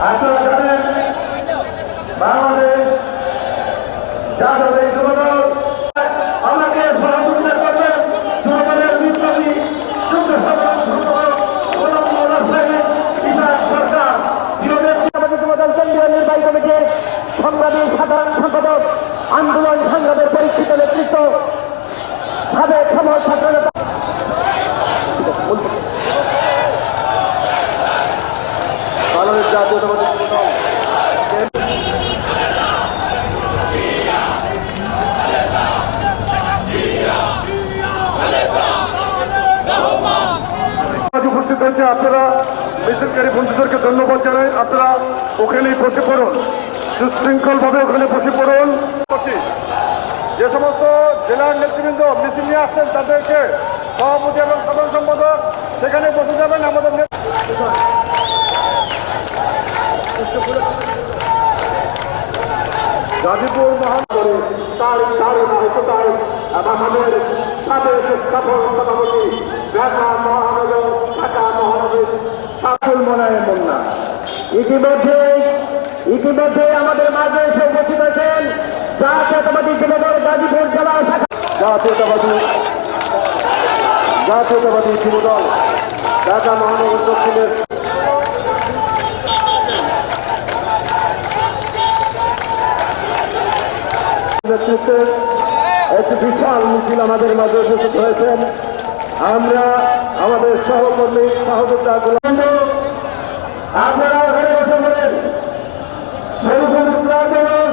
আপনারা বাংলাদেশ জাতীয় যুবদল আমাকে সহযোগিতা করবেন যুবদলের বিপ্লবী যুদ্ধ সংগ্রামী সাধারণ সম্পাদক আন্দোলন সংগ্রামের পরীক্ষিত নেতৃত্ব, সাবেক সমাজ ছাত্র নেতা বাংলাদেশ জাতীয়তাবাদী যুবদল আজ উপস্থিত হয়েছে। আপনারা মিছিলকারী বন্ধুদেরকে ধন্যবাদ জানাই। আপনারা ওখানেই বসে পড়ুন। সুশৃঙ্খলভাবে ওখানে বসে পড়ুন। যে সমস্ত জেলার নেতৃবৃন্দ মিছিল নিয়ে আসছেন, তাদেরকে সভাপতি এবং সাধারণ সম্পাদক সেখানে বসে যাবেন আমাদের গাজীপুর মহানগরে, তার কারণ কোথায় আমাদের সফল সভাপতি ঢাকা মহানগর ঢাকা মহানগর সাফল মনায় মন্না ইতিমধ্যে ইতিমধ্যে আমাদের মাঝে এসে উপস্থিত হয়েছেন জাতীয়তাবাদী যুবদল গাজীপুর জেলা জাতীয়তাবাদী জাতীয়তাবাদী যুবদল ঢাকা মহানগর দক্ষিণের একটি বিশাল মিছিল আমাদের মাঝে উপস্থিত হয়েছেন। আমরা, আমাদের সহকর্মী, সহযোদ্ধা আপনারা ওখানে বসে বলেন শরীফুল ইসলাম বলুন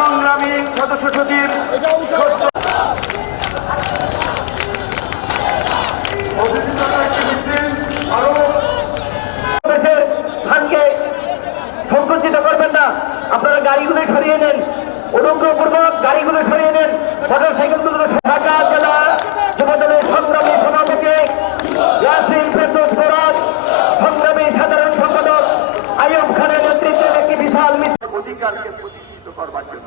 সংগ্রামী সদস্য সচিব করবেন না। আপনারা গাড়িগুলো সরিয়ে নেন। অনুগ্রহপূর্বক গাড়িগুলো সরিয়ে নেন। মোটর সাইকেলগুলো ঢাকা জেলা যুবদলের সংগ্রামী সভাপতি ইয়াসিন ফেরদৌস ফরাজ সংগ্রামী সাধারণ সম্পাদক আইয়ুব খানের নেতৃত্বে একটি বিশাল মিছিল অধিকারকে প্রতিষ্ঠিত করবার জন্য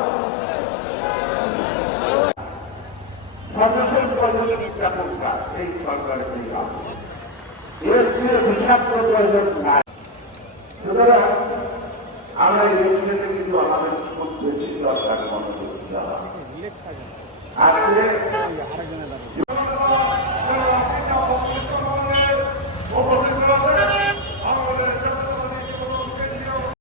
সর্বশেষ প্রয়োজনীয় ব্যাপকতা এই সরকারের। এর চেয়ে বিষাক্ত প্রয়োজন নাই সুতরাং আমরা রেস্টুরেন্টে কিন্তু আমাদের আজকে